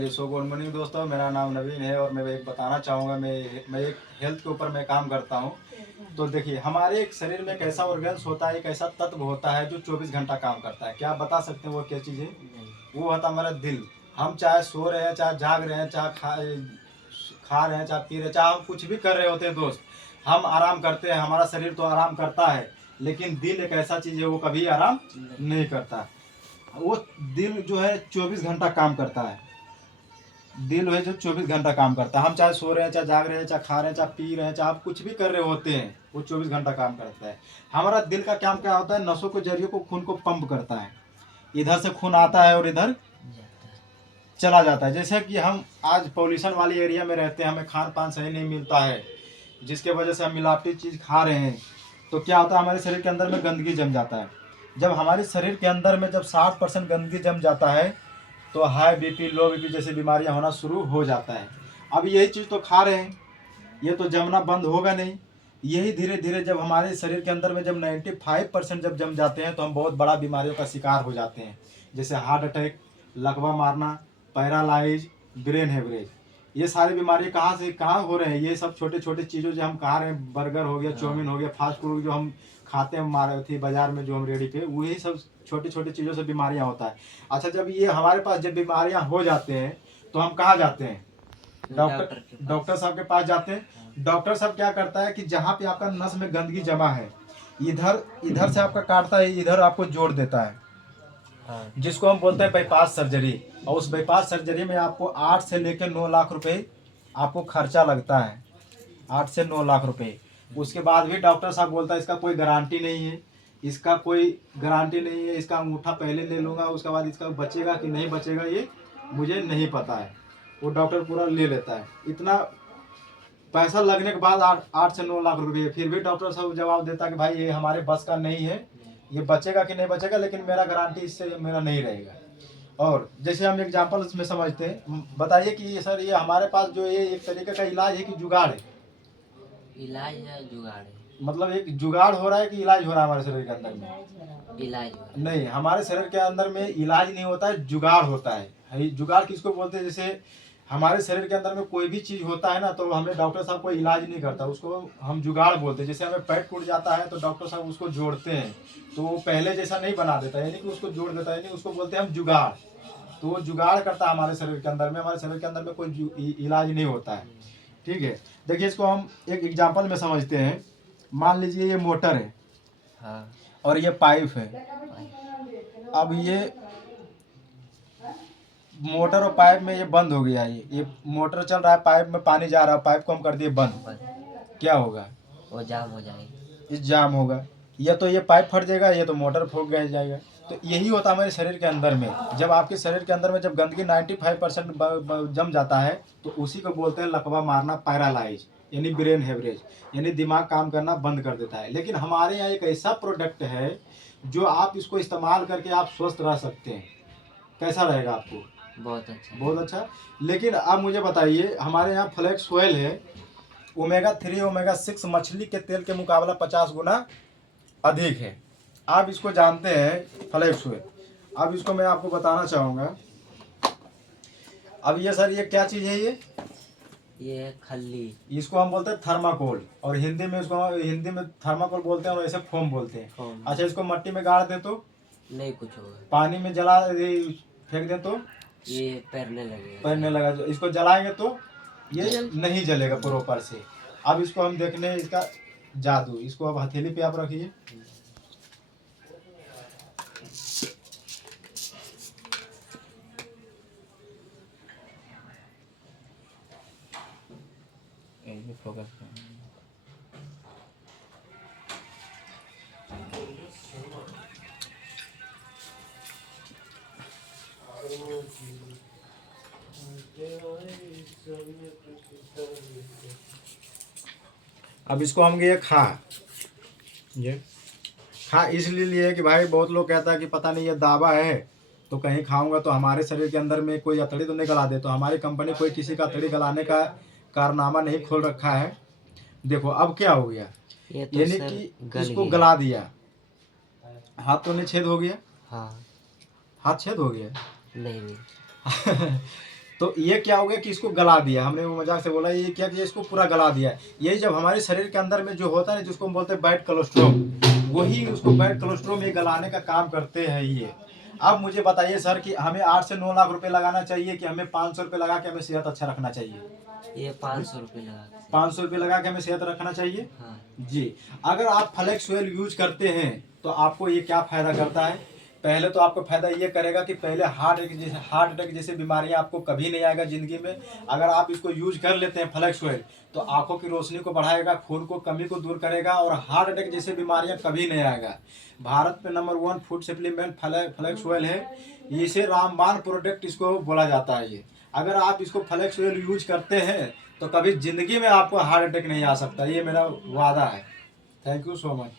So good morning दोस्तों, मेरा नाम नवीन है और मैं एक बताना चाहूँगा। मैं एक हेल्थ के ऊपर मैं काम करता हूँ। तो देखिए, हमारे एक शरीर में एक ऐसा ऑर्गन्स होता है, एक ऐसा तत्व होता है जो 24 घंटा काम करता है। क्या आप बता सकते हैं वो क्या चीज़ है? वो होता है हमारा दिल। हम चाहे सो रहे हैं, चाहे जाग रहे हैं, चाहे खा रहे हैं, चाहे पी रहे हैं, चाहे हम कुछ भी कर रहे होते हैं दोस्त, हम आराम करते हैं। हमारा शरीर तो आराम करता है, लेकिन दिल एक ऐसा चीज़ है वो कभी आराम नहीं करता। वो दिल जो है 24 घंटा काम करता है। दिल है जो 24 घंटा काम करता है। हम चाहे सो रहे हैं, चाहे जाग रहे हैं, चाहे खा रहे हैं, चाहे पी रहे हैं, चाहे आप कुछ भी कर रहे होते हैं, वो 24 घंटा काम करता है। हमारा दिल का काम क्या होता है? नसों के जरिए को खून को पंप करता है। इधर से खून आता है और इधर चला जाता है। जैसे कि हम आज पॉल्यूशन वाली एरिया में रहते हैं, हमें खान पान सही नहीं मिलता है, जिसके वजह से हम मिलावटी चीज़ खा रहे हैं। तो क्या होता है, हमारे शरीर के अंदर में गंदगी जम जाता है। जब हमारे शरीर के अंदर में जब 60% गंदगी जम जाता है तो हाई बीपी, लो बीपी जैसी बीमारियां होना शुरू हो जाता है। अब यही चीज़ तो खा रहे हैं, ये तो जमना बंद होगा नहीं। यही धीरे धीरे जब हमारे शरीर के अंदर में जब 95% जब जम जाते हैं तो हम बहुत बड़ा बीमारियों का शिकार हो जाते हैं। जैसे हार्ट अटैक, लकवा मारना, पैरालाइज, ब्रेन हेमरेज। ये सारी बीमारी कहाँ से कहाँ हो रहे हैं? ये सब छोटे छोटे चीज़ों जो हम खा रहे हैं, बर्गर हो गया, चाउमीन हो गया, फास्ट फूड जो हम खाते हैं हमारे थी बाजार में, जो हम रेडी पे, वही सब छोटी छोटी चीज़ों से बीमारियां होता है। अच्छा, जब ये हमारे पास जब बीमारियां हो जाते हैं तो हम कहाँ जाते हैं? डॉक्टर साहब के पास जाते हैं। डॉक्टर साहब क्या करता है कि जहाँ पे आपका नस में गंदगी जमा है, इधर इधर से आपका काटता है, इधर आपको जोड़ देता है, जिसको हम बोलते हैं बाईपास सर्जरी। और उस बाईपास सर्जरी में आपको 8 से लेकर 9 लाख रुपए आपको खर्चा लगता है। 8 से 9 लाख रुपए। उसके बाद भी डॉक्टर साहब बोलता है इसका कोई गारंटी नहीं है, इसका कोई गारंटी नहीं है, इसका अंगूठा पहले ले लूँगा, उसके बाद इसका बचेगा कि नहीं बचेगा ये मुझे नहीं पता है। वो डॉक्टर पूरा ले लेता है। इतना पैसा लगने के बाद 8 से 9 लाख रुपए, फिर भी डॉक्टर साहब जवाब देता है कि भाई ये हमारे बस का नहीं है, ये बचेगा कि नहीं बचेगा, लेकिन मेरा गारंटी इससे मेरा नहीं रहेगा। और जैसे हम एग्जाम्पल इसमें समझते हैं, बताइए कि ये सर, ये हमारे पास जो ये एक तरीके का इलाज है कि जुगाड़ है? इलाज है, जुगाड़ है। मतलब एक जुगाड़ हो रहा है कि इलाज हो रहा है हमारे शरीर के अंदर में? इलाज नहीं, हमारे शरीर के अंदर में इलाज नहीं होता है, जुगाड़ होता है। जुगाड़ किसको बोलते हैं? जैसे हमारे शरीर के अंदर में कोई भी चीज़ होता है ना, तो हमें डॉक्टर साहब कोई इलाज नहीं करता, उसको हम जुगाड़ बोलते हैं। जैसे हमें पेट टूट जाता है तो डॉक्टर साहब उसको जोड़ते हैं, तो वो पहले जैसा नहीं बना देता, यानी कि उसको जोड़ देता है, यानी उसको बोलते हैं हम जुगाड़। तो वो जुगाड़ करता है हमारे शरीर के अंदर में। हमारे शरीर के अंदर में कोई इलाज नहीं होता है। ठीक है, देखिए इसको हम एक एग्जाम्पल में समझते हैं। मान लीजिए ये मोटर है, हाँ, और ये पाइप है। अब ये मोटर और पाइप में ये बंद हो गया। ये मोटर चल रहा है, पाइप में पानी जा रहा है, पाइप को हम कर दिए बंद। क्या होगा? वो जाम हो जाएगी। इस जाम होगा, या तो ये पाइप फट जाएगा, या तो मोटर फूक गया जाएगा। तो यही होता है हमारे शरीर के अंदर में। जब आपके शरीर के अंदर में जब गंदगी 95% जम जाता है तो उसी को बोलते हैं लकवा मारना, पैरालाइज, यानी ब्रेन हेमरेज, यानी दिमाग काम करना बंद कर देता है। लेकिन हमारे यहाँ एक ऐसा प्रोडक्ट है जो आप इसको इस्तेमाल करके आप स्वस्थ रह सकते हैं। कैसा रहेगा आपको? बहुत अच्छा, बहुत अच्छा। लेकिन आप मुझे बताइए, हमारे यहाँ फ्लैक्स ऑयल है, ओमेगा 3 ओमेगा 6 मछली के तेल के मुकाबला 50 गुना अधिक है। आप इसको जानते हैं, फ्लैक्स ऑयल। अब इसको मैं आपको बताना चाहूँगा। अब ये सर, ये क्या चीज़ है? ये है खल्ली। इसको हम बोलते हैं थर्माकोल, और हिंदी में इसको हिंदी में थर्माकोल बोलते हैं और ऐसे फोम बोलते हैं। फोम। अच्छा, इसको मिट्टी में गाड़ दे तो? नहीं कुछ होगा। पानी में जला फेंक दें तो ये पैरने लगेगा। पैरने लगा। इसको जलाएंगे तो ये नहीं जलेगा प्रॉपर से। अब इसको हम देखने इसका जादू। इसको अब हथेली पे आप रखिए। फोकस। अब इसको हम ये खा इसलिए लिए कि भाई बहुत लोग कहता है कि पता नहीं ये दावा है, तो कहीं खाऊंगा तो हमारे शरीर के अंदर में कोई अतड़ी तो नहीं गला दे। तो हमारी कंपनी कोई किसी का अतड़ी गलाने का कारनामा नहीं खोल रखा है। देखो अब क्या हो गया, यानी कि इसको गला दिया। हाथ तो नहीं छेद हो गया? हाँ। हाथ छेद हो गया? नहीं। तो ये क्या हो गया कि इसको गला दिया हमने, वो मजाक से बोला ये क्या कि इसको पूरा गला दिया। यही जब हमारे शरीर के अंदर में जो होता है ना, जिसको हम बोलते हैं बैड कोलेस्ट्रॉल, वही उसको बैड कोलेस्ट्रॉल में गलाने का काम करते हैं ये। अब मुझे बताइए सर कि हमें 8 से 9 लाख रुपए लगाना चाहिए कि हमें 500 रुपये लगा के हमें सेहत अच्छा रखना चाहिए? ये 500 रुपये लगा के। 500 रुपये लगा के हमें सेहत रखना चाहिए। हाँ। जी। अगर आप फ्लेक्स ऑयल यूज करते हैं तो आपको ये क्या फायदा करता है? पहले तो आपको फायदा ये करेगा कि पहले हार्ट अटैक जैसी बीमारियां आपको कभी नहीं आएगा जिंदगी में। अगर आप इसको यूज कर लेते हैं फ्लेक्स ऑयल, तो आंखों की रोशनी को बढ़ाएगा, खून को कमी को दूर करेगा और हार्ट अटैक जैसी बीमारियां कभी नहीं आएगा। भारत में number 1 food supplement flax oil है। इसे रामबाण प्रोडक्ट इसको बोला जाता है। ये अगर आप इसको फ्लेक्स ऑयल यूज करते हैं तो कभी जिंदगी में आपको हार्ट अटैक नहीं आ सकता, ये मेरा वादा है। Thank you so much.